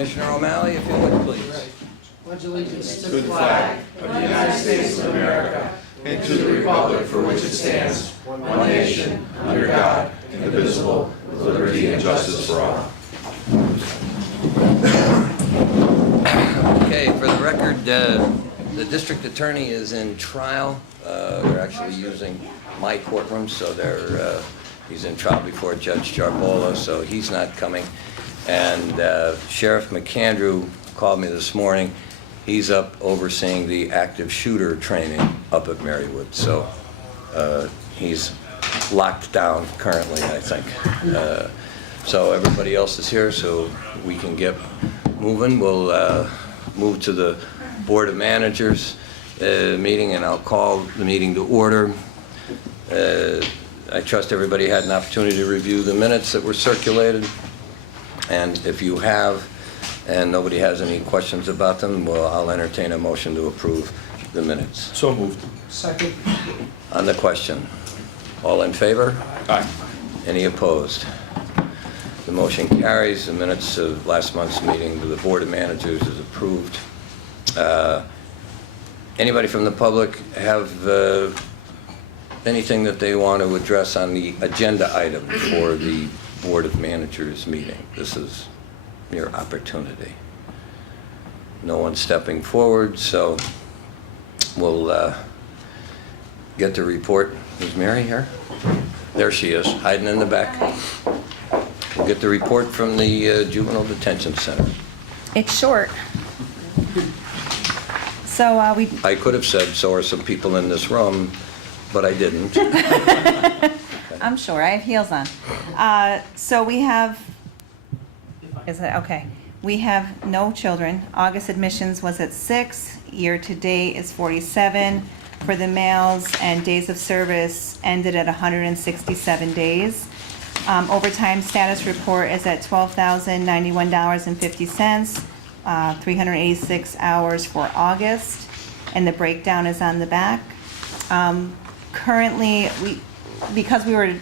Commissioner O'Malley, if you would, please. Pledge allegiance to the flag of the United States of America and to the republic for which it stands, one nation, under God, indivisible, with liberty and justice for all. Okay, for the record, the district attorney is in trial. They're actually using my courtroom, so he's in trial before Judge Jarbola, so he's not coming. And Sheriff McAndrew called me this morning. He's up overseeing the active shooter training up at Marywood, so he's locked down currently, I think. So everybody else is here, so we can get moving. We'll move to the Board of Managers meeting, and I'll call the meeting to order. I trust everybody had an opportunity to review the minutes that were circulated, and if you have, and nobody has any questions about them, well, I'll entertain a motion to approve the minutes. So moved. Second. On the question, all in favor? Aye. Any opposed? The motion carries. The minutes of last month's meeting with the Board of Managers is approved. Anybody from the public have anything that they want to address on the agenda item for the Board of Managers meeting? This is your opportunity. No one stepping forward, so we'll get the report. Is Mary here? There she is, hiding in the back. We'll get the report from the Juvenile Detention Center. It's short. So I could have said, so are some people in this room, but I didn't. I'm sure, I have heels on. So we have, is it, okay. We have no children. August admissions was at 6, year-to-date is 47. For the males, and days of service ended at 167 days. Overtime status report is at $12,091.50, 386 hours for August, and the breakdown is on the back. Currently, because we were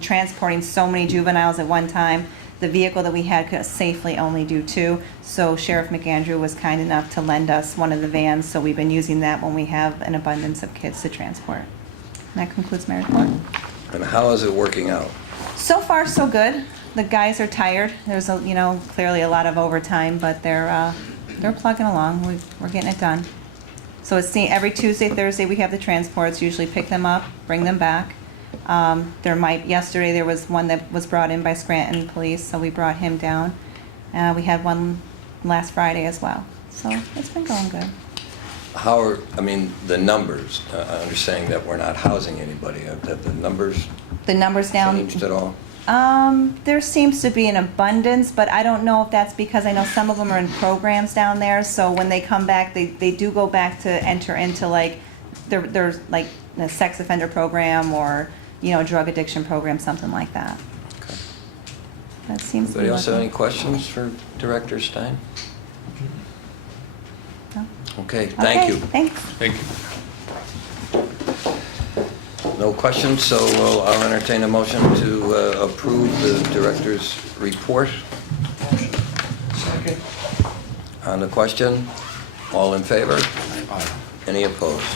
transporting so many juveniles at one time, the vehicle that we had could safely only do 2, so Sheriff McAndrew was kind enough to lend us one of the vans, so we've been using that when we have an abundance of kids to transport. And that concludes my report. And how is it working out? So far, so good. The guys are tired. There's clearly a lot of overtime, but they're plugging along. We're getting it done. So it's every Tuesday, Thursday we have the transports. Usually pick them up, bring them back. Yesterday there was one that was brought in by Scranton Police, so we brought him down. We had one last Friday as well. So it's been going good. How are, the numbers, understanding that we're not housing anybody, have the numbers The numbers down. changed at all? There seems to be an abundance, but I don't know if that's because I know some of them are in programs down there, so when they come back, they do go back to enter into there's like a sex offender program or, drug addiction program, something like that. Okay. That seems to be Anybody else have working. any questions for Director Stein? No? Okay, thank you. Thanks. Thank you. No questions, so I'll entertain a motion to approve the Director's report. Second. On the question, all in favor? Aye. Any opposed?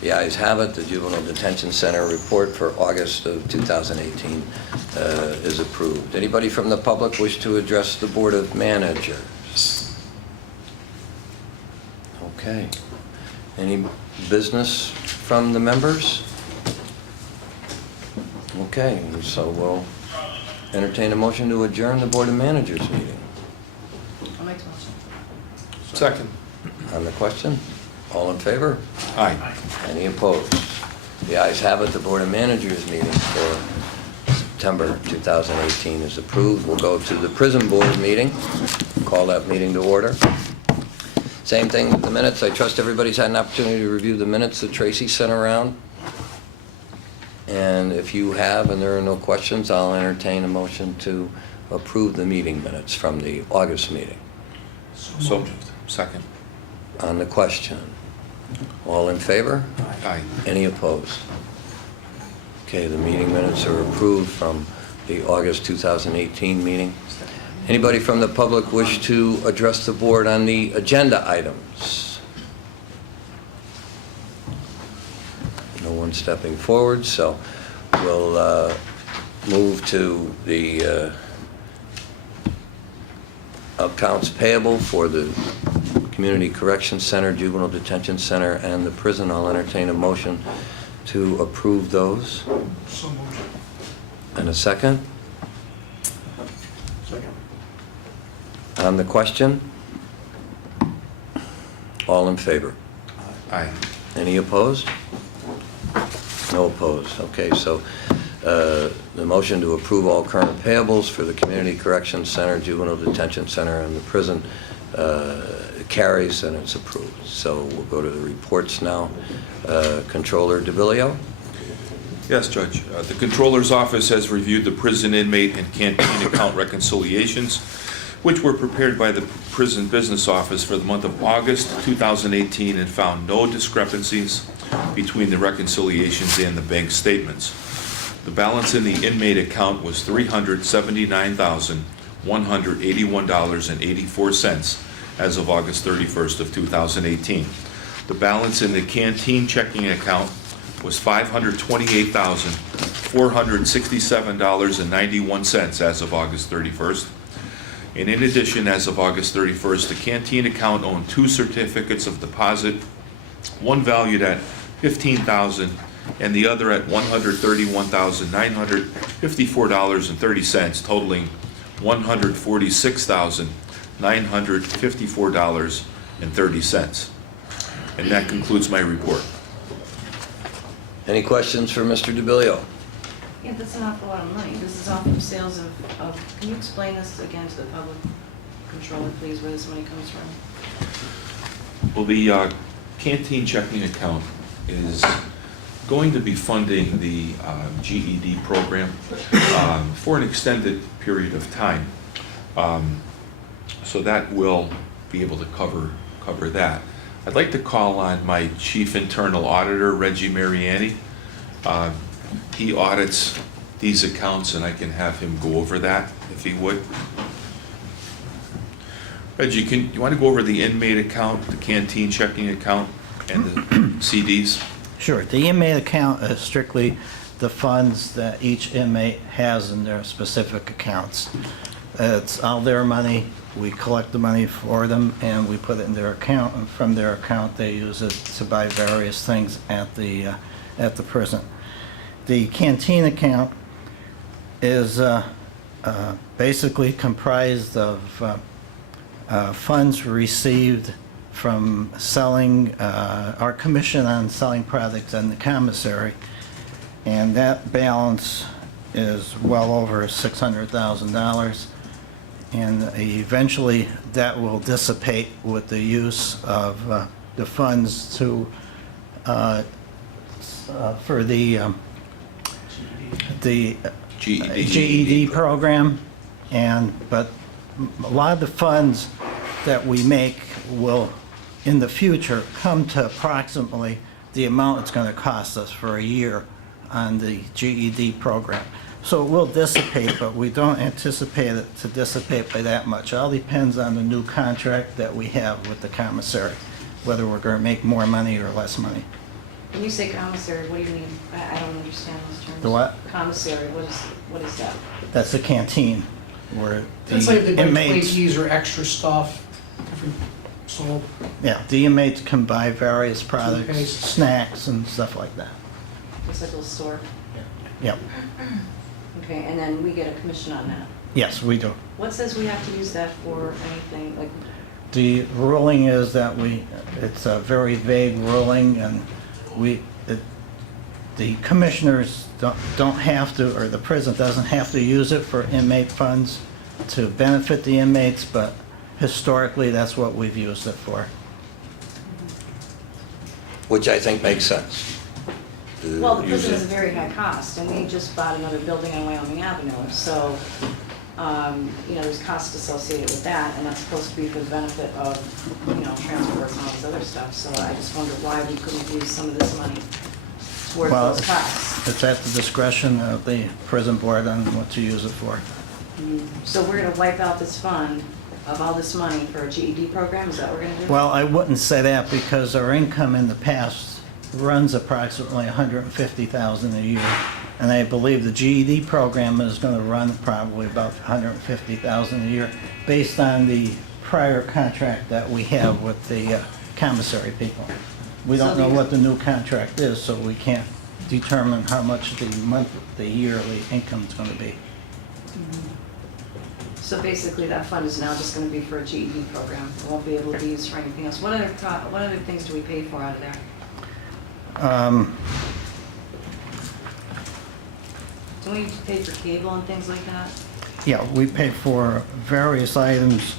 The ayes have it. The Juvenile Detention Center report for August of 2018 is approved. Anybody from the public wish to address the Board of Managers? Okay. Any business from the members? Okay, so we'll entertain a motion to adjourn the Board of Managers meeting. I'll make the motion. Second. On the question, all in favor? Aye. Any opposed? The ayes have it. The Board of Managers meeting for September 2018 is approved. We'll go to the Prison Board meeting. Call that meeting to order. Same thing with the minutes. I trust everybody's had an opportunity to review the minutes that Tracy sent around. And if you have and there are no questions, I'll entertain a motion to approve the meeting minutes from the August meeting. So moved. Second. On the question, all in favor? Aye. Any opposed? Okay, the meeting minutes are approved from the August 2018 meeting. Anybody from the public wish to address the board on the agenda items? No one stepping forward, so we'll move to the accounts payable for the Community Correction Center, Juvenile Detention Center, and the prison. I'll entertain a motion to approve those. So moved. And a second? Second. On the question? All in favor? Aye. Any opposed? No opposed. Okay, so the motion to approve all current payables for the Community Corrections Center, Juvenile Detention Center, and the prison carries, and it's approved. So we'll go to the reports now. Controller DeVillio? Yes, Judge. The Controller's Office has reviewed the prison inmate and canteen account reconciliations, which were prepared by the Prison Business Office for the month of August 2018, and found no discrepancies between the reconciliations and the bank statements. The balance in the inmate account was $379,181.84 as of August 31st of 2018. The balance in the canteen checking account was $528,467.91 as of August 31st. And in addition, as of August 31st, the canteen account owned 2 certificates of deposit, one valued at $15,000 and the other at $131,954.30, totaling $146,954.30. And that concludes my report. Any questions for Mr. DeVillio? Yeah, that's an awful lot of money. This is off of sales of, can you explain this again to the public controller, please, where this money comes from? Well, the canteen checking account is going to be funding the GED program for an extended period of time. So that will be able to cover that. I'd like to call on my Chief Internal Auditor, Reggie Mariani. He audits these accounts, and I can have him go over that, if he would. Reggie, you want to go over the inmate account, the canteen checking account, and the CDs? Sure. The inmate account is strictly the funds that each inmate has in their specific accounts. It's all their money. We collect the money for them, and we put it in their account, and from their account they use it to buy various things at the prison. The canteen account is basically comprised of funds received from selling, our commission on selling products in the commissary, and that balance is well over $600,000. And eventually that will dissipate with the use of the funds to for the GED program. But a lot of the funds that we make will in the future come to approximately the amount it's going to cost us for a year on the GED program. So it will dissipate, but we don't anticipate it to dissipate by that much. It all depends on the new contract that we have with the commissary, whether we're going to make more money or less money. When you say commissary, what do you mean? I don't understand those terms. The what? Commissary, what is that? That's the canteen, where It's like the they buy inmates, Twinkies or extra stuff, different sold. yeah, the inmates can buy various products, Toothpaste. snacks and stuff like that. It's like a little store. Yep, Okay, and then we get a commission on that. yes, we do. What says we have to use that for anything, like, The ruling is that it's a very vague ruling, and the commissioners don't have to, or the prison doesn't have to use it for inmate funds to benefit the inmates, but historically, that's what we've used it for. Which I think makes sense. to well, the use prison is a it. very high cost, and we just bought another building on Wyoming Avenue, so, there's costs associated with that, and that's supposed to be for the benefit of, transports and all this other stuff, so I just wonder why we couldn't use some of this money toward Well, those costs. It's at the discretion of the prison board on what to use it for. So we're gonna wipe out this fund of all this money for a GED program, is that what we're gonna do? Well, I wouldn't say that because our income in the past runs approximately $150,000 a year. And I believe the GED program is going to run probably about $150,000 a year based on the prior contract that we have with the commissary people. We don't know what the new contract is, so we can't determine how much the yearly income is going to be. So basically, that fund is now just gonna be for a GED program. It won't be able to be used for anything else. What other things do we pay for out of there? Do we pay for cable and things like that? Yeah, we pay for various items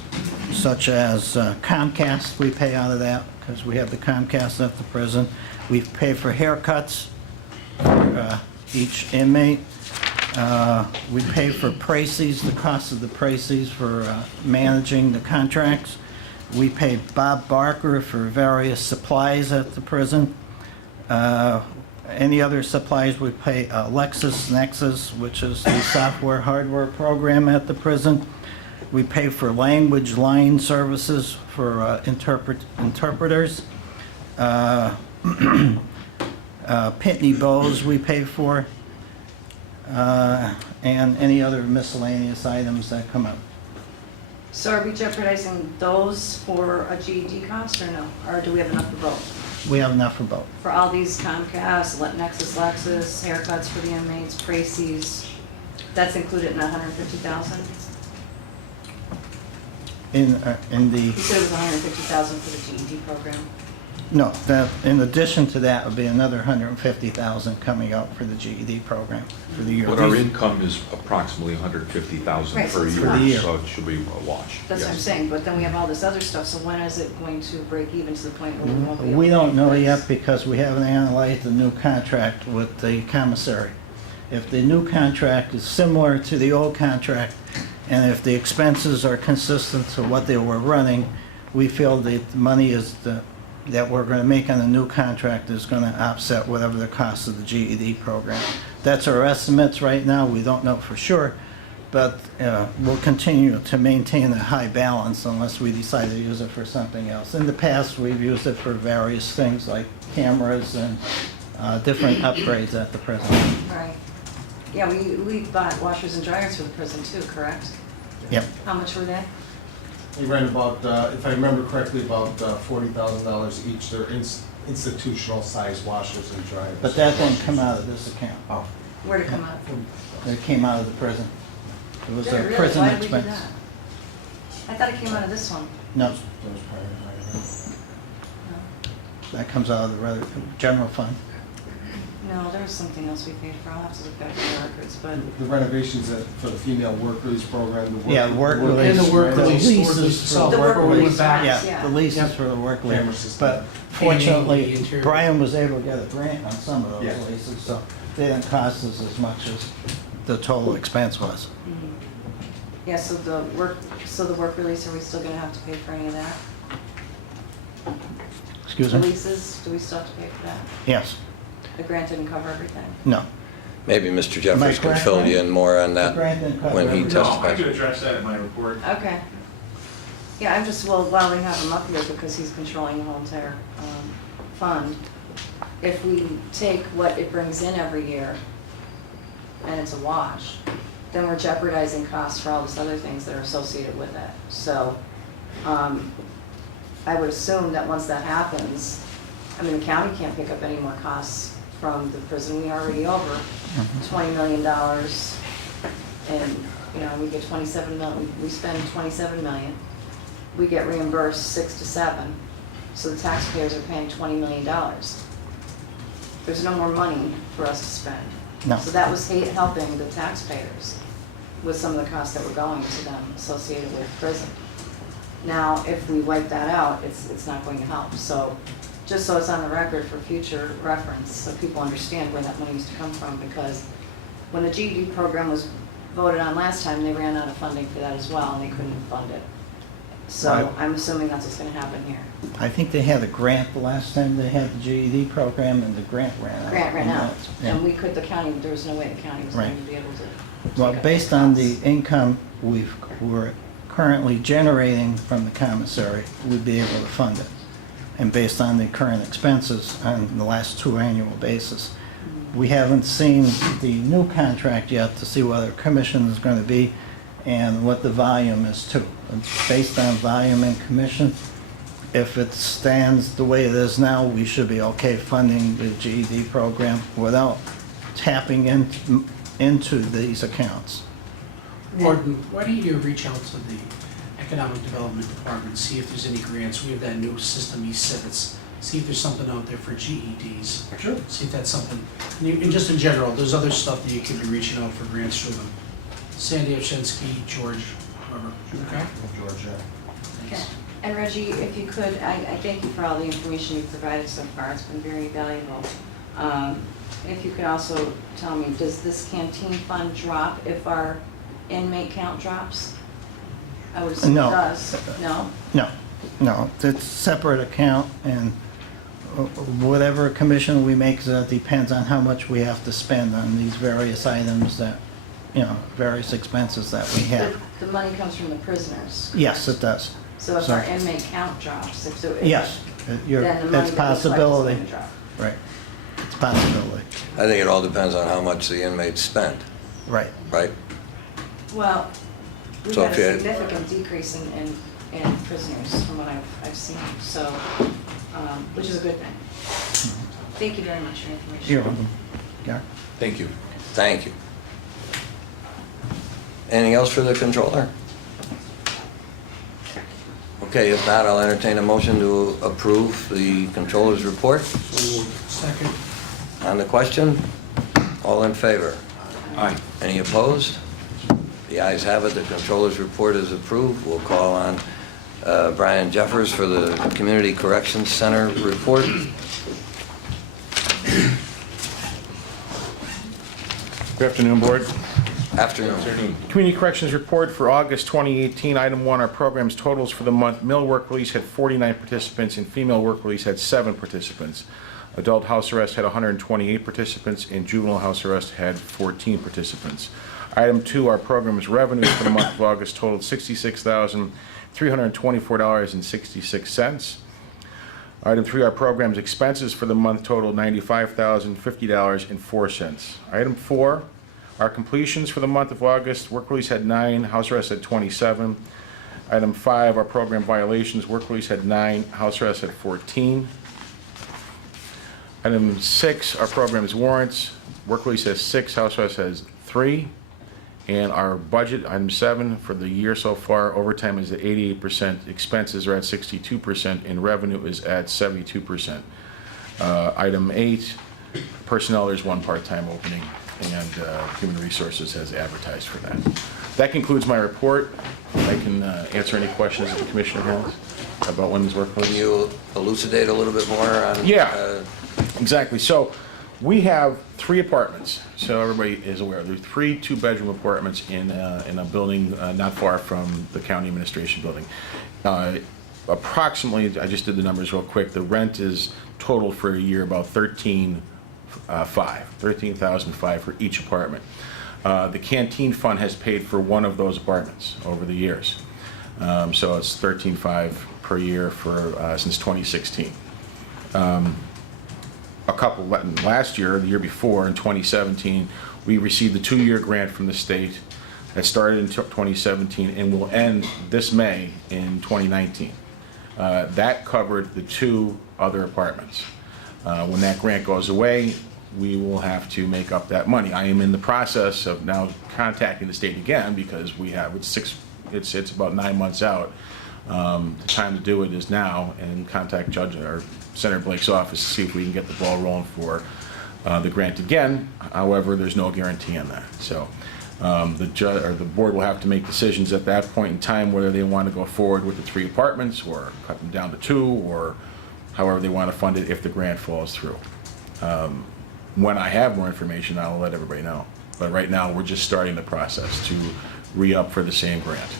such as Comcast, we pay out of that because we have the Comcast at the prison. We pay for haircuts for each inmate. We pay for pracies, the cost of the pracies for managing the contracts. We pay Bob Barker for various supplies at the prison. Any other supplies, we pay LexisNexis, which is the software hardware program at the prison. We pay for language line services for interpreters. Pitney Bowes we pay for, and any other miscellaneous items that come up. So are we jeopardizing those for a GED cost or no? Or do we have enough for both? We have enough for both. For all these Comcast, Nexus, Lexus, haircuts for the inmates, Tracy's, that's included in that 150,000? In You the, said it was 150,000 for the GED program? no, that, in addition to that would be another 150,000 coming out for the GED program for the year. But our income is approximately 150,000 Right, so per it's year, for the year. so it should be a wash. That's what I'm Yes. saying, but then we have all this other stuff, so when is it going to break even to the point where we won't be able We to don't pay know for yet this? because we haven't analyzed the new contract with the commissary. If the new contract is similar to the old contract, and if the expenses are consistent to what they were running, we feel that the money that we're going to make on the new contract is going to offset whatever the cost of the GED program. That's our estimates right now. We don't know for sure, but we'll continue to maintain a high balance unless we decide to use it for something else. In the past, we've used it for various things like cameras and different upgrades at the prison. Right. Yeah, we bought washers and dryers for the prison too, correct? Yep. How much were they? They ran about, if I remember correctly, about $40,000 each. They're institutional size washers and dryers. But that didn't come out of this account. Oh. Where'd it come out? It came out of the prison. It was Did it a really? prison Why did we do expense. that? I thought it came out of this one. No, Those prior. No. that comes out of the general fund. No, there was something else we paid for. I'll have to look back at the records, but The renovations for the female work release program. Yeah, the work And release. the work release, leases or the for South The Park, work where we release, went back. yes. Yeah, the leases for the work Camera lease. system. But Painting the fortunately, interior. Brian was able to get a grant on some of Yeah. those leases, so they didn't cost us as much as the total expense was. yeah, so the work release, are we still gonna have to pay for any of that? Excuse The me? leases, do we still have to pay for that? Yes. The grant didn't cover everything? No. Maybe Mr. Jeffries can correct, fill Ryan? you in more on The that grant didn't cover when he everything. testifies. address that in my report. Okay. Yeah, I'm just, well, while we have him up here, because he's controlling the whole entire fund, if we take what it brings in every year, and it's a wash, then we're jeopardizing costs for all these other things that are associated with it. So, I would assume that once that happens, I mean, the county can't pick up any more costs from the prison. We already over $20 million, and, you know, we get 27 million, we spend 27 million. We get reimbursed 6 to 7, so the taxpayers are paying $20 million. There's no more money for us to spend. No. So that was helping the taxpayers with some of the costs that were going to them associated with prison. Now, if we wipe that out, it's not going to help. So just so it's on the record for future reference, so people understand where that money used to come from, because when the GED program was voted on last time, they ran out of funding for that as well, and they couldn't fund it. So Right. I'm assuming that's what's gonna happen here. I think they had a grant the last time they had the GED program, and the grant ran out. Grant ran out, Yeah. and we could, the county, there was no way the county was going to Right. be able to Well, based on the income we're currently generating from the commissary, we'd be able to fund it. And based on the current expenses on the last 2 annual basis. We haven't seen the new contract yet to see what our commission is going to be and what the volume is too. And based on volume and commission, if it stands the way it is now, we should be okay funding the GED program without tapping into these accounts. Gordon, why don't you reach out to the Economic Development Department, see if there's any grants. We have that new system, e-civics. See if there's something out there for GEDs. Sure. See if that's something, and just in general, there's other stuff that you could be reaching out for grants through them. Sandy Ovchinsky, George, whoever, okay? Georgia. Okay. And Reggie, if you could, I thank you for all the information you've provided so far. It's been very valuable. If you could also tell me, does this canteen fund drop if our inmate count drops? I would assume it No. does. No? No, it's a separate account, and whatever commission we make depends on how much we have to spend on these various items that, various expenses that we have. The money comes from the prisoners. Yes, it does. So if our inmate count drops, Yes, then the money it's that we collect is possibility. going to drop. Right, it's a possibility, I think it all depends on how much the inmates spend, right. right? Well, we've So had if a you- significant decrease in prisoners from what I've seen, so, which is a good thing. Thank you very much for your information. You're welcome. Gary? Thank you. Thank you. Anything else for the controller? Okay, if not, I'll entertain a motion to approve the controller's report. Second. On the question, all in favor? Aye. Any opposed? The ayes have it, the controller's report is approved. We'll call on Brian Jeffers for the Community Corrections Center report. Good afternoon, Board. Afternoon. Community Corrections Report for August 2018. Item 1, our program's totals for the month. Male work release had 49 participants and female work release had 7 participants. Adult house arrest had 128 participants and juvenile house arrest had 14 participants. Item 2, our program's revenues for the month of August totaled $66,324.66. Item 3, our program's expenses for the month totaled $95,050.04. Item 4, our completions for the month of August, work release had 9, house arrest had 27. Item 5, our program violations, work release had 9, house arrest had 14. Item 6, our program's warrants, work release has 6, house arrest has 3. And our budget, item 7, for the year so far, overtime is at 88%, expenses are at 62%, and revenue is at 72%. Item 8, personnel, there's 1 part-time opening, and Human Resources has advertised for that. That concludes my report. I can answer any questions that the Commissioner has about women's work release. Can you elucidate a little bit more on? Yeah. Exactly. So we have 3 apartments. So everybody is aware. There are 3 2-bedroom apartments in a building not far from the county administration building. Approximately, I just did the numbers real quick. The rent is total for a year about $13,500 for each apartment. The canteen fund has paid for 1 of those apartments over the years. So it's $13,500 per year for since 2016. Last year, the year before, in 2017, we received the 2-year grant from the state that started in 2017 and will end this May in 2019. That covered the 2 other apartments. When that grant goes away, we will have to make up that money. I am in the process of now contacting the state again because it's about 9 months out. The time to do it is now, and contact Senator Blake's office to see if we can get the ball rolling for the grant again. However, there's no guarantee on that. So the board will have to make decisions at that point in time whether they want to go forward with the 3 apartments or cut them down to 2 or however they want to fund it if the grant falls through. When I have more information, I'll let everybody know. But right now, we're just starting the process to re-up for the same grant.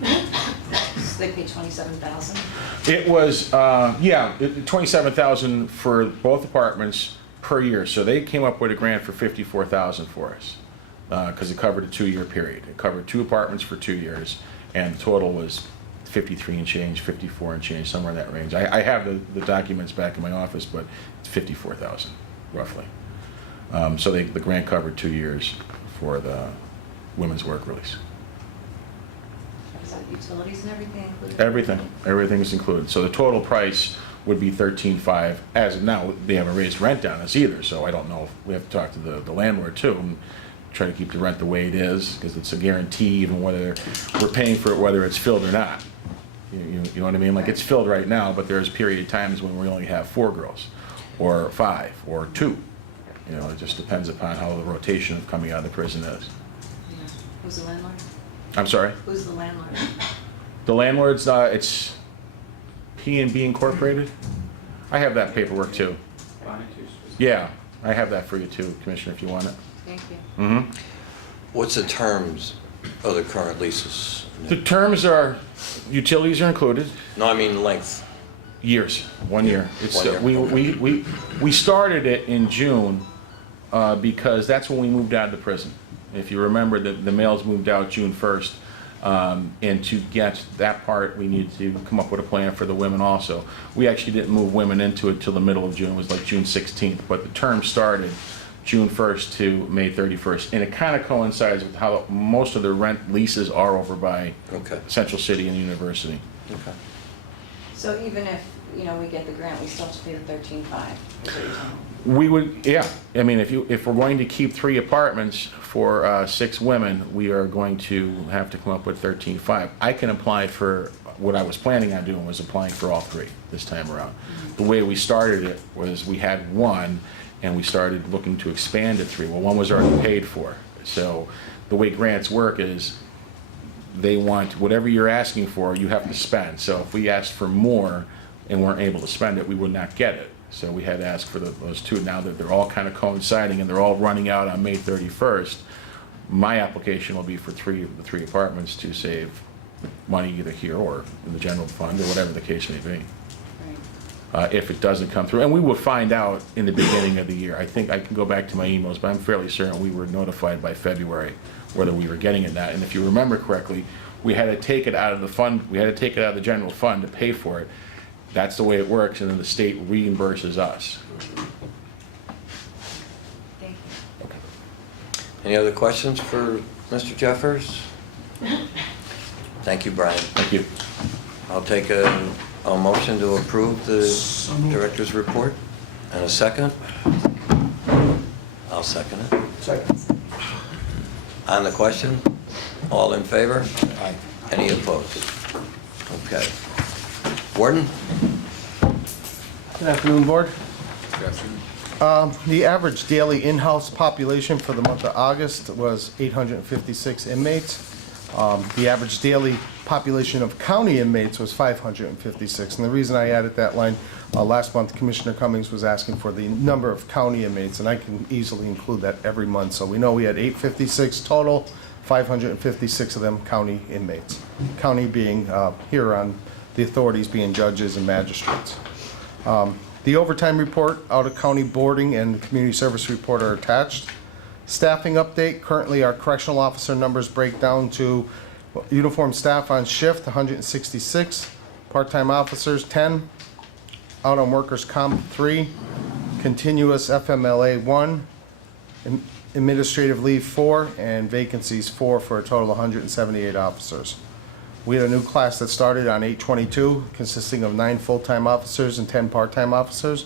So they pay $27,000? It was, $27,000 for both apartments per year. So they came up with a grant for $54,000 for us. because it covered a 2-year period. It covered 2 apartments for 2 years, and the total was 53 and change, 54 and change, somewhere in that range. I have the documents back in my office, but it's 54,000, roughly. So the grant covered 2 years for the women's work release. Is that utilities and everything included? Everything is included. So the total price would be $13,500. As of now, they haven't raised rent on us either, so I don't know. We have to talk to the landlord too, and try to keep the rent the way it is, because it's a guarantee, even whether we're paying for it, whether it's filled or not. You know what I mean? Like, it's filled right now, but there's period times when we only have 4 girls, or 5, or 2. You know, it just depends upon how the rotation of coming out of the prison is. Yeah. Who's the landlord? I'm sorry? Who's the landlord? The landlord's, it's P&B Incorporated. I have that paperwork too. Yeah, I have that for you too, Commissioner, if you want it. Thank you. Mm-hmm. What's the terms of the current leases? The terms are, utilities are included, No, I mean length. years, 1 year. It's, 1 year, we started it in June because that's when we moved out of the prison. If you remember, the males moved out June 1st. And to get that part, we needed to come up with a plan for the women also. We actually didn't move women into it till the middle of June. It was like June 16th, but the term started June 1st to May 31st. And it kind of coincides with how most of the rent leases are over by Okay. Central City and the University. Okay. So even if, you know, we get the grant, we still have to pay the 13.5, is what you're telling me? We would, yeah. I mean, if we're going to keep 3 apartments for 6 women, we are going to have to come up with 13.5. I can apply for, what I was planning on doing was applying for all 3 this time around. The way we started it was we had 1, and we started looking to expand to 3. Well, 1 was already paid for. So the way grants work is they want whatever you're asking for, you have to spend. So if we asked for more and weren't able to spend it, we would not get it. So we had to ask for those 2. Now that they're all kind of coinciding and they're all running out on May 31st, my application will be for the 3 apartments to save money either here or in the general fund or whatever the case may be. Right. If it doesn't come through. And we will find out in the beginning of the year. I think I can go back to my emails, but I'm fairly certain we were notified by February whether we were getting it or not. And if you remember correctly, we had to take it out of the fund, we had to take it out of the general fund to pay for it. That's the way it works, and then the state reimburses us. Thank you. Any other questions for Mr. Jeffers? Thank you, Brian. Thank you. I'll take a motion to approve the So moved. director's report. And a second? I'll second it. Second. On the question? All in favor? Aye. Any opposed? Okay. Warden? Good afternoon, Board. The average daily in-house population for the month of August was 856 inmates. The average daily population of county inmates was 556. And the reason I added that line, last month Commissioner Cummings was asking for the number of county inmates, and I can easily include that every month. So we know we had 856 total, 556 of them county inmates. County being here on the authorities being judges and magistrates. The overtime report, out-of-county boarding, and the community service report are attached. Staffing update, currently our correctional officer numbers break down to uniform staff on shift, 166, part-time officers, 10, out on workers' comp, 3, continuous FMLA, 1, administrative leave, 4, and vacancies, 4, for a total of 178 officers. We had a new class that started on 8/22, consisting of 9 full-time officers and 10 part-time officers.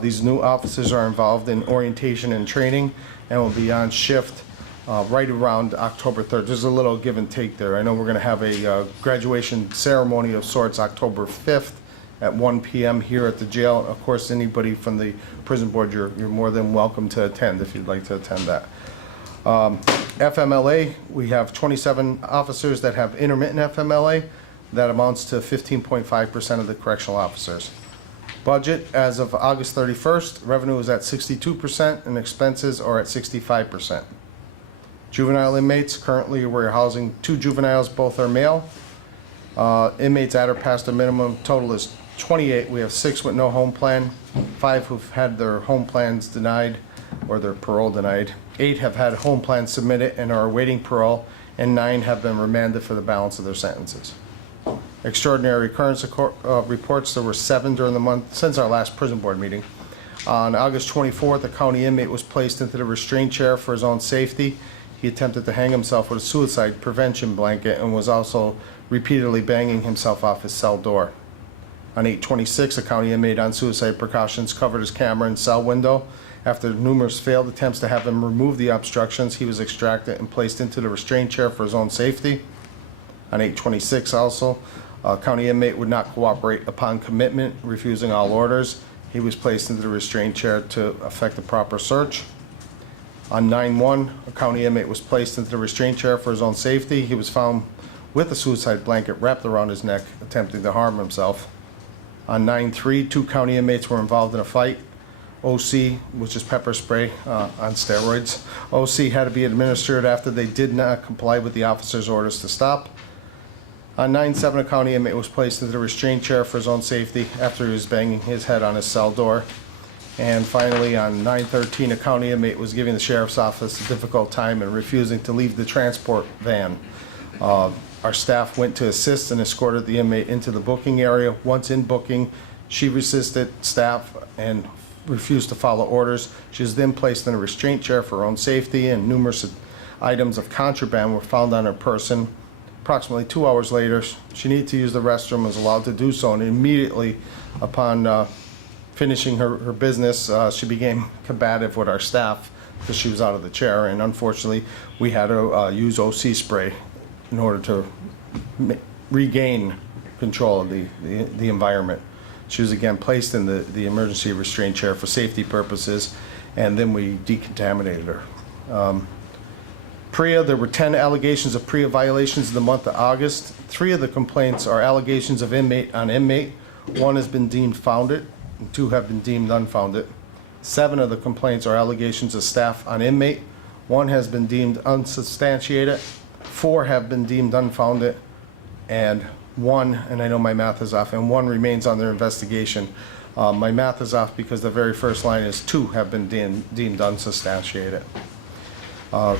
These new officers are involved in orientation and training and will be on shift right around October 3rd. There's a little give and take there. I know we're going to have a graduation ceremony of sorts October 5th at 1 p.m. here at the jail. Of course, anybody from the prison board, you're more than welcome to attend if you'd like to attend that. FMLA, we have 27 officers that have intermittent FMLA. That amounts to 15.5% of the correctional officers. Budget, as of August 31st, revenue is at 62% and expenses are at 65%. Juvenile inmates, currently we're housing 2 juveniles, both are male. Inmates at or past the minimum total is 28. We have 6 with no home plan, 5 who've had their home plans denied or their parole denied. 8 have had home plans submitted and are awaiting parole, and 9 have been remanded for the balance of their sentences. Extraordinary occurrence reports, there were 7 during the month since our last prison board meeting. On August 24th, a county inmate was placed into the restraint chair for his own safety. He attempted to hang himself with a suicide prevention blanket and was also repeatedly banging himself off his cell door. On 8/26, a county inmate on suicide precautions covered his camera and cell window. After numerous failed attempts to have him remove the obstructions, he was extracted and placed into the restraint chair for his own safety. On 8/26 also, a county inmate would not cooperate upon commitment, refusing all orders. He was placed into the restraint chair to effect a proper search. On 9/1, a county inmate was placed into the restraint chair for his own safety. He was found with a suicide blanket wrapped around his neck, attempting to harm himself. On 9/3, 2 county inmates were involved in a fight. OC, which is pepper spray on steroids. OC had to be administered after they did not comply with the officer's orders to stop. On 9/7, a county inmate was placed into the restraint chair for his own safety after he was banging his head on his cell door. And finally, on 9/13, a county inmate was giving the sheriff's office a difficult time and refusing to leave the transport van. Our staff went to assist and escorted the inmate into the booking area. Once in booking, she resisted staff and refused to follow orders. She was then placed in a restraint chair for her own safety, and numerous items of contraband were found on her person. Approximately 2 hours later, she needed to use the restroom, was allowed to do so, and immediately upon finishing her business, she became combative with our staff because she was out of the chair, and unfortunately, we had to use OC spray in order to regain control of the environment. She was again placed in the emergency restraint chair for safety purposes, and then we decontaminated her. PREA, there were 10 allegations of PREA violations in the month of August. 3 of the complaints are allegations of inmate on inmate. 1 has been deemed founded, and 2 have been deemed unfounded. 7 of the complaints are allegations of staff on inmate. 1 has been deemed unsubstantiated. 4 have been deemed unfounded, and 1, and I know my math is off, and 1 remains under investigation. My math is off because the very first line is 2 have been deemed unsubstantiated.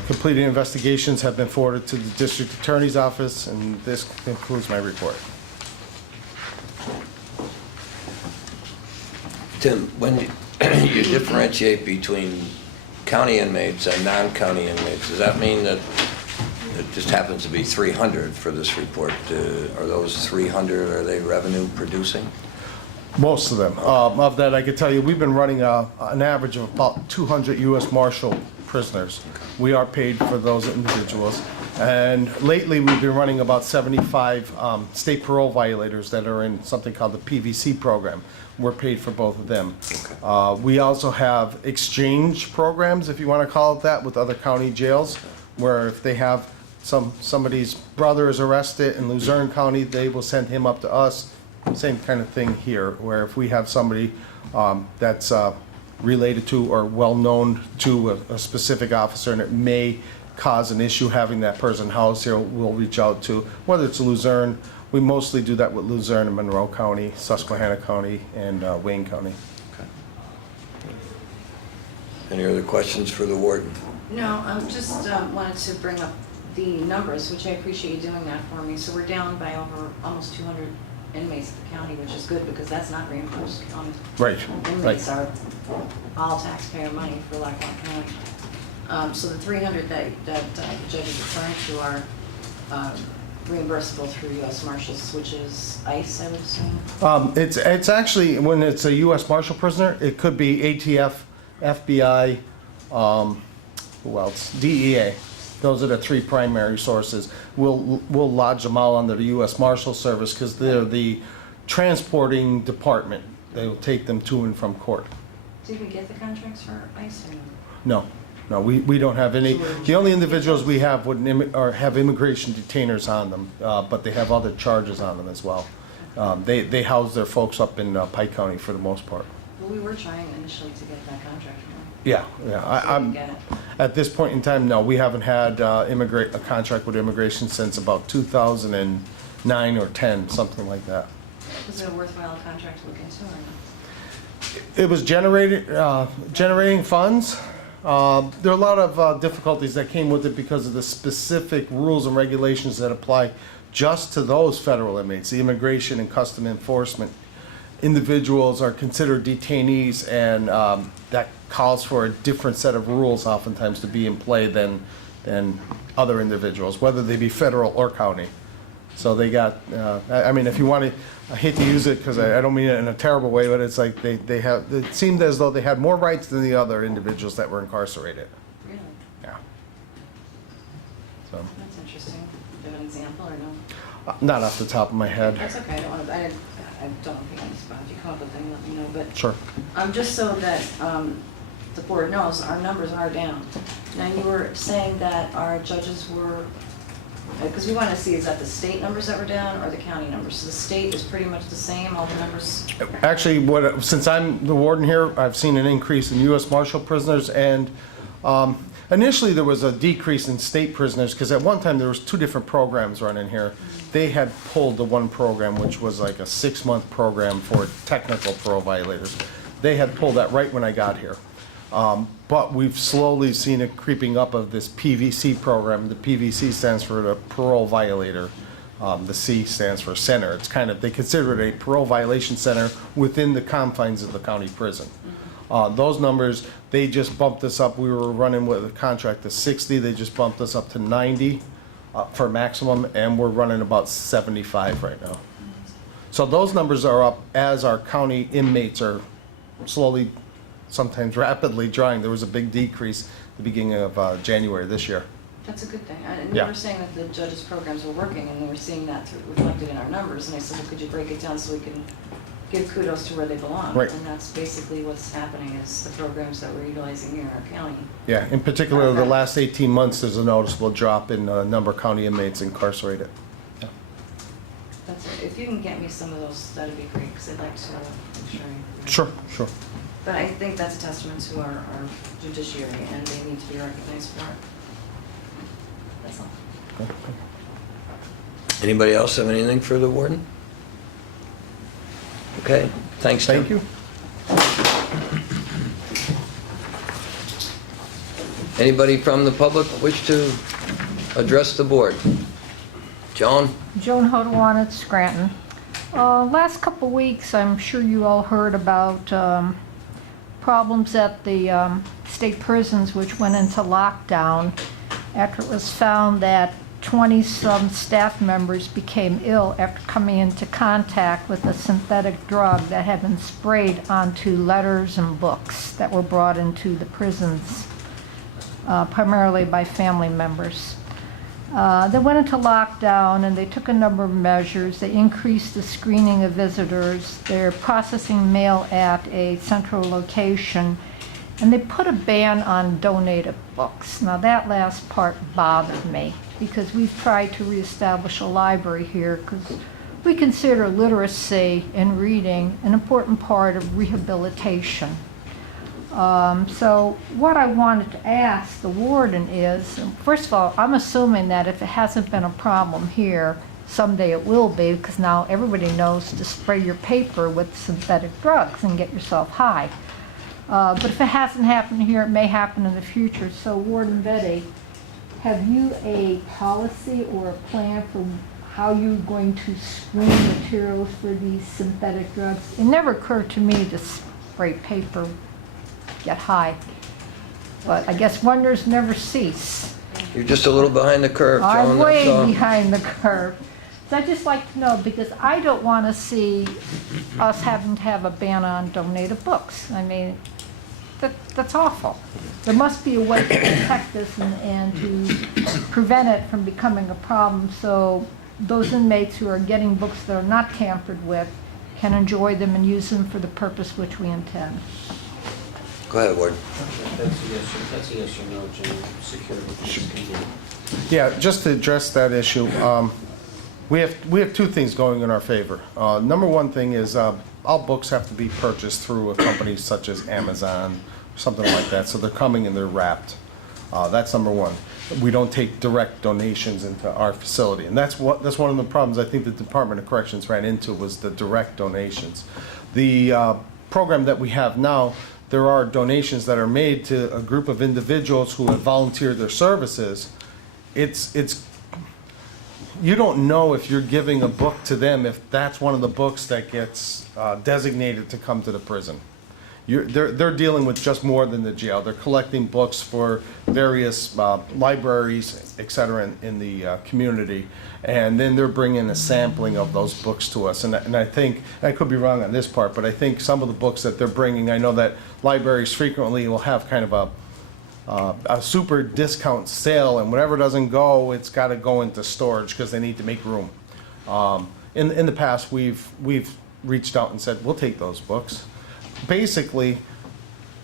Completed investigations have been forwarded to the district attorney's office, and this concludes my report. Tim, when you differentiate between county inmates and non-county inmates, does that mean that it just happens to be 300 for this report? Are those 300, are they revenue producing? Most of them. Of that, I could tell you, we've been running an average of about 200 U.S. Marshal prisoners. We are paid for those individuals. And lately, we've been running about 75 state parole violators that are in something called the PVC program. We're paid for both of them. We also have exchange programs, if you want to call it that, with other county jails, where if they have somebody's brother is arrested in Luzerne County, they will send him up to us. Same kind of thing here, where if we have somebody that's related to or well-known to a specific officer and it may cause an issue having that person housed here, we'll reach out to, whether it's Luzerne. We mostly do that with Luzerne and Monroe County, Susquehanna County, and Wayne County. Any other questions for the warden? No, I just wanted to bring up the numbers, which I appreciate you doing that for me. So we're down by over almost 200 inmates in the county, which is good because that's not reimbursed county. Right. Inmates are all taxpayer money for Lackawanna County. So the 300 that the judge is referring to are reimbursable through U.S. Marshals, which is ICE, I would assume? It's actually, when it's a U.S. Marshal prisoner, it could be ATF, FBI, who else? DEA. Those are the 3 primary sources. We'll lodge them all under the U.S. Marshal Service because they're the transporting department. They will take them to and from court. Did we get the contracts for ICE or no? No, we don't have any. The only individuals we have would have immigration detainers on them, but they have other charges on them as well. They house their folks up in Pike County for the most part. Well, we were trying initially to get that contract from them. Yeah. So we didn't get it. At this point in time, no, we haven't had a contract with immigration since about 2009 or 10, something like that. Was it a worthwhile contract to look into or not? It was generating funds. There are a lot of difficulties that came with it because of the specific rules and regulations that apply just to those federal inmates. The Immigration and Custom Enforcement individuals are considered detainees, and that calls for a different set of rules oftentimes to be in play than other individuals, whether they be federal or county. So they got, I mean, if you want to, I hate to use it because I don't mean it in a terrible way, but it's like they have, it seemed as though they had more rights than the other individuals that were incarcerated. Really? Yeah. So, That's interesting. Do you have an example or no? not off the top of my head. That's okay, I don't want to, I don't think on the spot. If you come up with anything, let me know, but. Sure. Just so that the board knows, our numbers are down. Now, you were saying that our judges were, because we want to see, is that the state numbers that were down or the county numbers? So the state is pretty much the same, all the numbers? Actually, since I'm the warden here, I've seen an increase in U.S. Marshal prisoners, and initially there was a decrease in state prisoners because at one time there was 2 different programs running here. They had pulled the one program, which was like a 6-month program for technical parole violators. They had pulled that right when I got here. But we've slowly seen it creeping up of this PVC program. The PVC stands for the parole violator. The C stands for center. It's kind of, they consider it a parole violation center within the confines of the county prison. Those numbers, they just bumped us up. We were running with a contract of 60. They just bumped us up to 90 for maximum, and we're running about 75 right now. So those numbers are up as our county inmates are slowly, sometimes rapidly drying. There was a big decrease at the beginning of January this year. That's a good thing. And you Yeah. were saying that the judges' programs were working, and they were seeing that reflected in our numbers. And I said, well, could you break it down so we can give kudos to where they belong? Right. And that's basically what's happening, is the programs that we're utilizing here in our county. Yeah, in particular, the last 18 months, there's a noticeable drop in number of county inmates incarcerated. Yeah. That's it. If you can get me some of those, that'd be great, because I'd like to make sure. Sure, sure. But I think that's a testament to our judiciary, and they need to be recognized for it. That's all. Anybody else have anything for the warden? Okay, thanks, Tim. Thank you. Anybody from the public wish to address the board? Joan? Joan Hodawan at Scranton. Last couple weeks, I'm sure you all heard about problems at the state prisons, which went into lockdown after it was found that 20-some staff members became ill after coming into contact with a synthetic drug that had been sprayed onto letters and books that were brought into the prisons, primarily by family members. They went into lockdown and they took a number of measures. They increased the screening of visitors. They're processing mail at a central location. And they put a ban on donated books. Now that last part bothered me because we've tried to reestablish a library here because we consider literacy and reading an important part of rehabilitation. So what I wanted to ask the warden is, first of all, I'm assuming that if it hasn't been a problem here, someday it will be, because now everybody knows to spray your paper with synthetic drugs and get yourself high. But if it hasn't happened here, it may happen in the future. So Warden Betty, have you a policy or a plan for how you're going to screen materials for these synthetic drugs? It never occurred to me to spray paper, get high. But I guess wonders never cease. You're just a little behind the curve, Joan. I'm that's way all. behind the curve. So I'd just like to know, because I don't want to see us having to have a ban on donated books. I mean, that's awful. There must be a way to protect this and to prevent it from becoming a problem, so those inmates who are getting books that are not tampered with can enjoy them and use them for the purpose which we intend. Go ahead, Warden. That's a yes or no, Jim, security. Yeah, just to address that issue, we have 2 things going in our favor. Number one thing is all books have to be purchased through a company such as Amazon, something like that. So they're coming and they're wrapped. That's number one. We don't take direct donations into our facility, and that's one of the problems I think the Department of Corrections ran into, was the direct donations. The program that we have now, there are donations that are made to a group of individuals who have volunteered their services, it's you don't know if you're giving a book to them if that's one of the books that gets designated to come to the prison. They're dealing with just more than the jail. They're collecting books for various libraries, et cetera, in the community. And then they're bringing a sampling of those books to us. And I think, I could be wrong on this part, but I think some of the books that they're bringing, I know that libraries frequently will have kind of a super discount sale, and whatever doesn't go, it's got to go into storage because they need to make room. In the past, we've reached out and said, we'll take those books. Basically,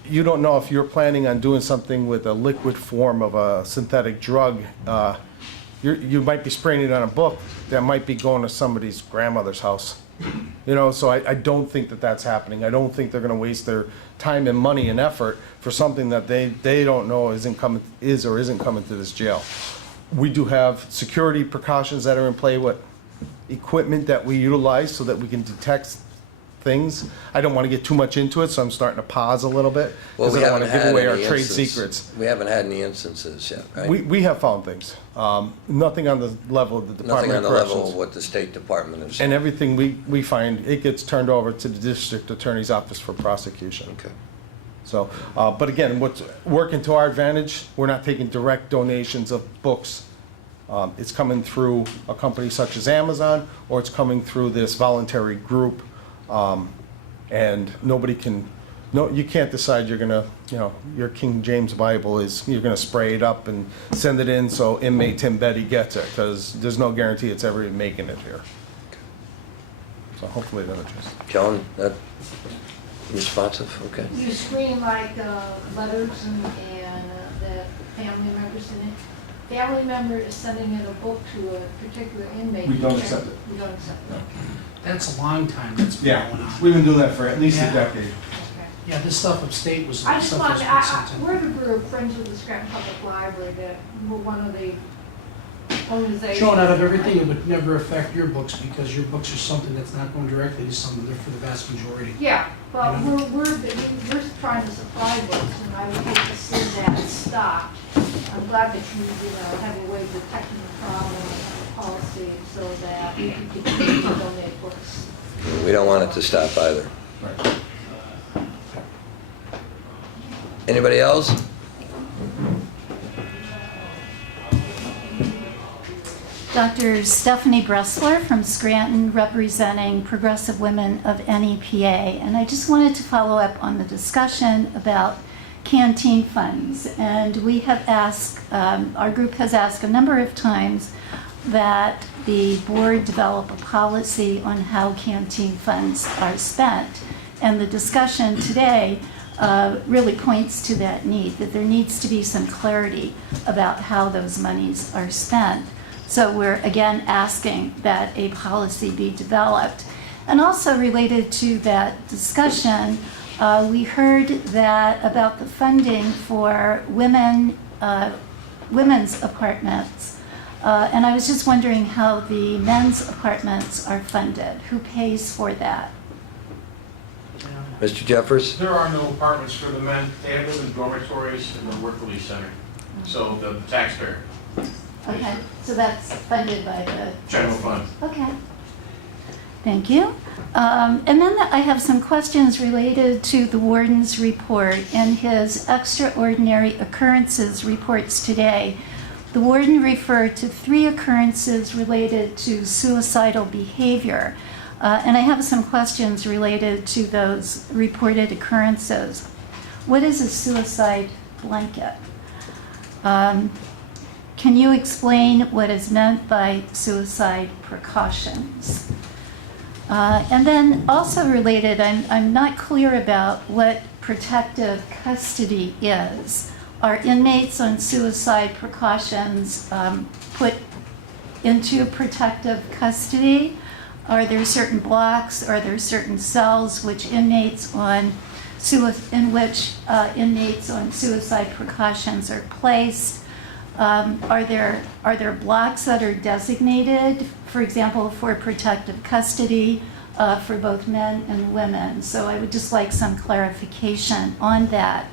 you don't know if you're planning on doing something with a liquid form of a synthetic drug. You might be spraying it on a book that might be going to somebody's grandmother's house. You know, so I don't think that that's happening. I don't think they're going to waste their time and money and effort for something that they don't know is or isn't coming to this jail. We do have security precautions that are in play with equipment that we utilize so that we can detect things. I don't want to get too much into it, so I'm starting to pause a little bit because I don't want to give away our trade secrets. We haven't had any instances yet, right? We have found things. Nothing on the level of the Nothing Department on of the level Corrections. of what the State Department is. And everything we find, it gets turned over to the District Attorney's Office for prosecution. Okay. So, but again, what's working to our advantage, we're not taking direct donations of books. It's coming through a company such as Amazon, or it's coming through this voluntary group. And nobody can, you can't decide you're gonna, your King James Bible you're gonna spray it up and send it in so inmate Tim Betty gets it, because there's no guarantee it's ever even making it here. So hopefully that addresses. Joan, that responsive? Okay. You screen like letters and the family members in it. Family member is sending in a book to a particular inmate. We don't accept it. We don't accept it. That's a long time that's been going on. we've been doing that for at least Yeah. a decade. Okay. Yeah, this stuff upstate was I just stuff wanted, that's been sent in. we're the group, Friends of the Scranton Public Library, that we're one of the organizations. Showing out of everything, it would never affect your books because your books are something that's not going directly to someone, they're for the vast majority. Yeah, but Yeah. we're trying to supply books, and I would hate to see that stopped. I'm glad that you have a way of detecting the problem and policy so that you can continue to donate books. We don't want it to stop either. Right. Anybody else? Dr. Stephanie Bressler from Scranton, representing Progressive Women of NEPA. And I just wanted to follow up on the discussion about canteen funds. And we have asked, our group has asked a number of times that the board develop a policy on how canteen funds are spent. And the discussion today really points to that need, that there needs to be some clarity about how those monies are spent. So we're again asking that a policy be developed. And also related to that discussion, we heard that about the funding for women's apartments. And I was just wondering how the men's apartments are funded. Who pays for that? Mr. Jeffers? There are no apartments for the men. They live in dormitories in the work release center. So the taxpayer. Okay, so that's funded by the General fund. Okay. Thank you. And then I have some questions related to the warden's report and his extraordinary occurrences reports today. The warden referred to 3 occurrences related to suicidal behavior. And I have some questions related to those reported occurrences. What is a suicide blanket? Can you explain what is meant by suicide precautions? And then also related, I'm not clear about what protective custody is. Are inmates on suicide precautions put into protective custody? Are there certain blocks? Are there certain cells in which inmates on suicide precautions are placed? Are there blocks that are designated, for example, for protective custody for both men and women. So I would just like some clarification on that.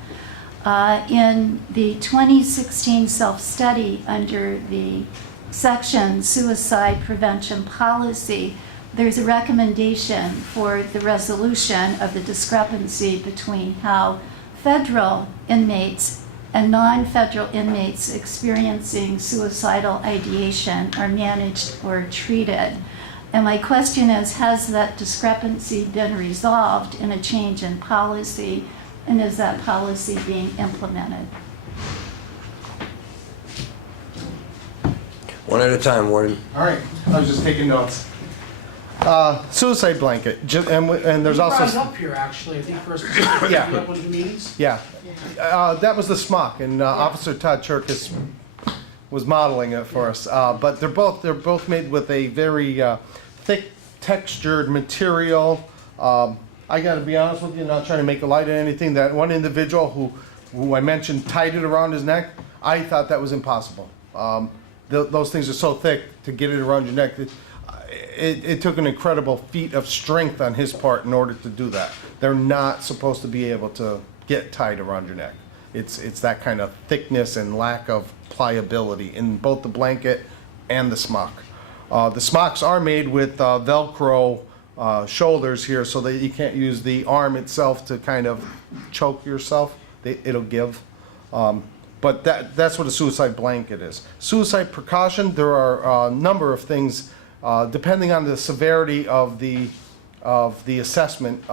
In the 2016 self-study under the section Suicide Prevention Policy, there's a recommendation for the resolution of the discrepancy between how federal inmates and non-federal inmates experiencing suicidal ideation are managed or treated. And my question is, has that discrepancy been resolved in a change in policy, and is that policy being implemented? One at a time, Warden. All right, I was just taking notes. Suicide blanket, and there's You brought it also, up here, actually, I think first, Yeah. up one of the meetings. yeah. That was the smock, and Officer Todd Cherkis was modeling it for us. But they're both made with a very thick textured material. I gotta be honest with you, not trying to make a light of anything, that one individual who I mentioned tied it around his neck, I thought that was impossible. Those things are so thick, to get it around your neck, it took an incredible feat of strength on his part in order to do that. They're not supposed to be able to get tied around your neck. It's that kind of thickness and lack of pliability in both the blanket and the smock. The smocks are made with Velcro shoulders here, so that you can't use the arm itself to kind of choke yourself. It'll give. But that's what a suicide blanket is. Suicide precaution, there are a number of things, depending on the severity of the assessment.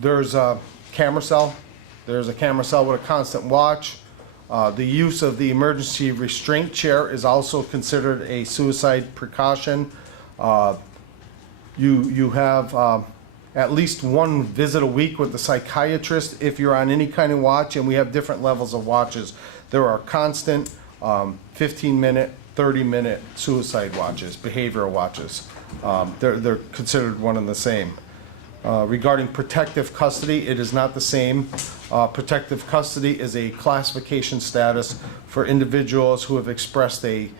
There's a camera cell. There's a camera cell with a constant watch. The use of the emergency restraint chair is also considered a suicide precaution. You have at least one visit a week with the psychiatrist if you're on any kind of watch, and we have different levels of watches. There are constant 15-minute, 30-minute suicide watches, behavioral watches. They're considered one and the same. Regarding protective custody, it is not the same. Protective custody is a classification status for individuals who have expressed a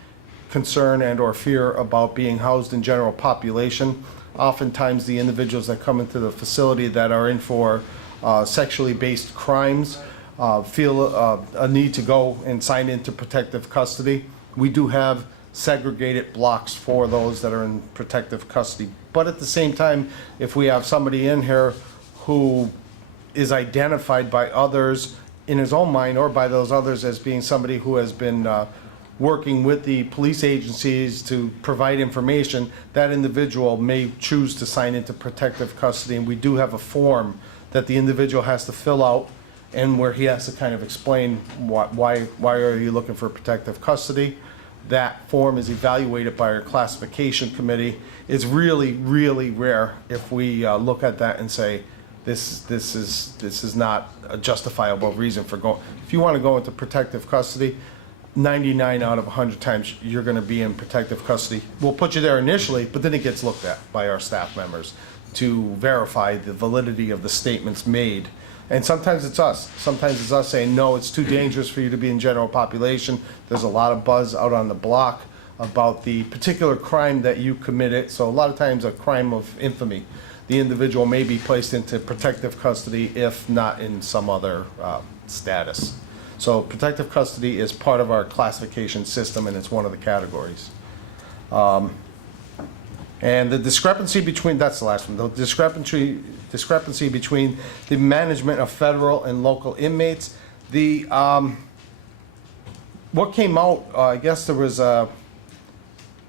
concern and or fear about being housed in general population. Oftentimes the individuals that come into the facility that are in for sexually based crimes feel a need to go and sign into protective custody. We do have segregated blocks for those that are in protective custody. But at the same time, if we have somebody in here who is identified by others in his own mind or by those others as being somebody who has been working with the police agencies to provide information, that individual may choose to sign into protective custody. And we do have a form that the individual has to fill out, and where he has to kind of explain why are you looking for protective custody. That form is evaluated by our classification committee. It's really, really rare if we look at that and say, this is not a justifiable reason for going. If you want to go into protective custody, 99 out of 100 times you're going to be in protective custody. We'll put you there initially, but then it gets looked at by our staff members to verify the validity of the statements made. And sometimes it's us. Sometimes it's us saying, no, it's too dangerous for you to be in general population. There's a lot of buzz out on the block about the particular crime that you committed. So a lot of times a crime of infamy. The individual may be placed into protective custody if not in some other status. So protective custody is part of our classification system, and it's one of the categories. And the discrepancy between, that's the last one, the discrepancy between the management of federal and local inmates. What came out, I guess there was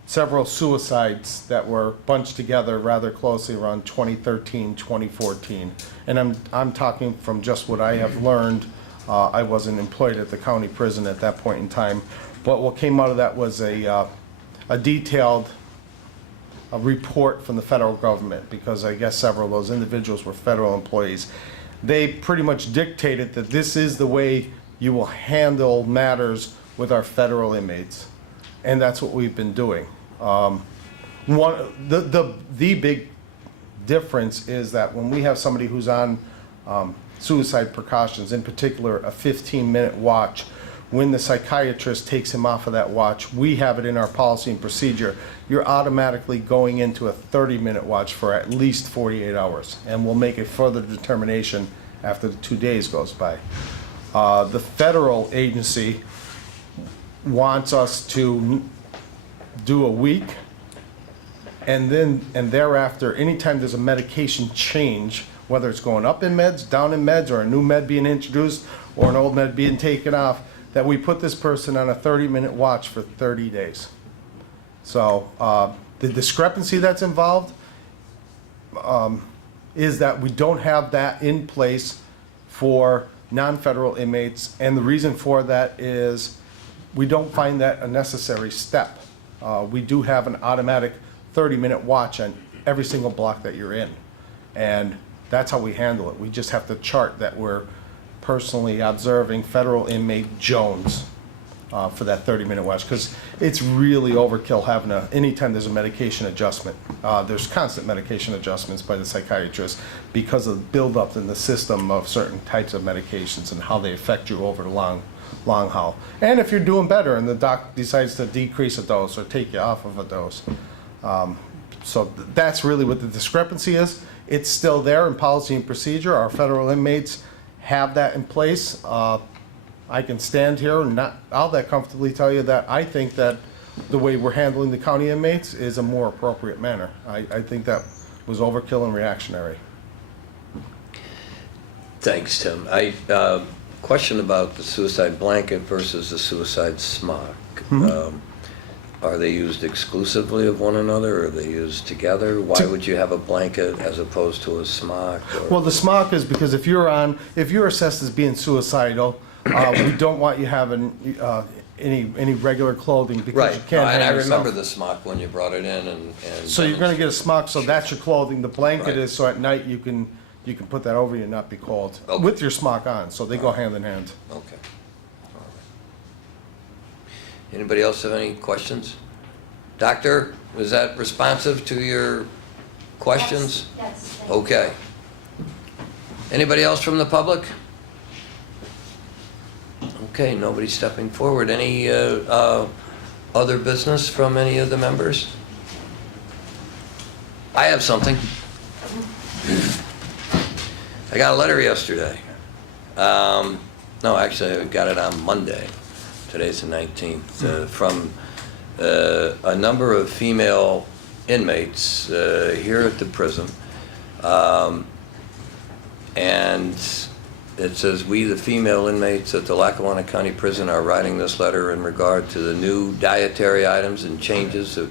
several suicides that were bunched together rather closely around 2013, 2014. And I'm talking from just what I have learned. I wasn't employed at the county prison at that point in time. But what came out of that was a detailed report from the federal government, because I guess several of those individuals were federal employees. They pretty much dictated that this is the way you will handle matters with our federal inmates. And that's what we've been doing. The big difference is that when we have somebody who's on suicide precautions, in particular a 15-minute watch, when the psychiatrist takes him off of that watch, we have it in our policy and procedure, you're automatically going into a 30-minute watch for at least 48 hours. And we'll make a further determination after the 2 days goes by. The federal agency wants us to do a week, and thereafter, anytime there's a medication change, whether it's going up in meds, down in meds, or a new med being introduced, or an old med being taken off, that we put this person on a 30-minute watch for 30 days. So the discrepancy that's involved is that we don't have that in place for non-federal inmates, and the reason for that is we don't find that a necessary step. We do have an automatic 30-minute watch on every single block that you're in, and that's how we handle it. We just have to chart that we're personally observing federal inmate Jones for that 30-minute watch, because it's really overkill having anytime there's a medication adjustment. There's constant medication adjustments by the psychiatrist because of the buildup in the system of certain types of medications and how they affect you over the long haul. And if you're doing better and the doc decides to decrease a dose or take you off of a dose. So that's really what the discrepancy is. It's still there in policy and procedure. Our federal inmates have that in place. I can stand here and not all that comfortably tell you that I think that the way we're handling the county inmates is a more appropriate manner. I think that was overkill and reactionary. Thanks, Tim. Question about the suicide blanket versus the suicide smock. Are they used exclusively of one another, or are they used together? Why would you have a blanket as opposed to a smock? Well, the smock is because if you're assessed as being suicidal, we don't want you having any regular clothing because Right. you can't And I hang yourself. remember the smock when you brought it in, and So you're going to get a smock, so that's your clothing. The blanket Right. is so at night you can put that over you and not be cold Okay. with your smock on. So they go hand in hand. Okay. All right. Anybody else have any questions? Doctor, was that responsive to your questions? Yes. Okay. Anybody else from the public? Okay, nobody stepping forward. Any other business from any of the members? I have something. I got a letter yesterday. No, actually, I got it on Monday. Today's the 19th. From a number of female inmates here at the prison. And it says, "We, the female inmates at the Lackawanna County Prison, are writing this letter in regard to the new dietary items and changes that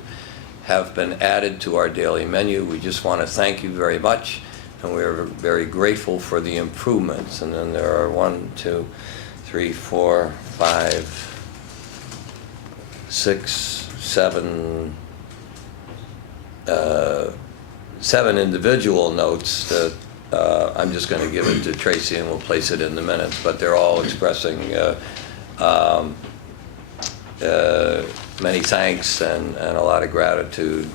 have been added to our daily menu. We just want to thank you very much, and we are very grateful for the improvements." And then there are 1, 2, 3, 4, 5, 6, 7, 7 individual notes that I'm just going to give it to Tracy and we'll place it in the minutes, but they're all expressing many thanks and a lot of gratitude,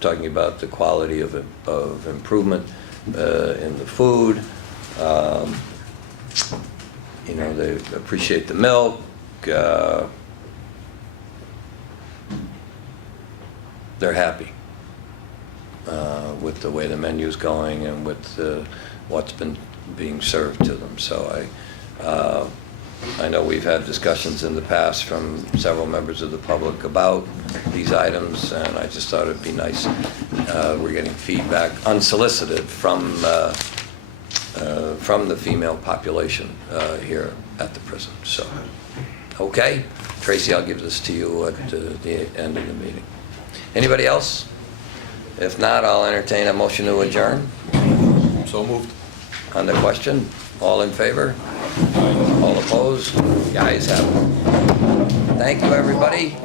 talking about the quality of improvement in the food. You know, they appreciate the milk. They're happy with the way the menu's going and with what's been being served to them. So I know we've had discussions in the past from several members of the public about these items, and I just thought it'd be nice. We're getting feedback unsolicited from the female population here at the prison. So, okay, Tracy, I'll give this to you at the end of the meeting. Anybody else? If not, I'll entertain a motion to adjourn. So moved. On the question, all in favor? All opposed? The ayes have it. Thank you, everybody.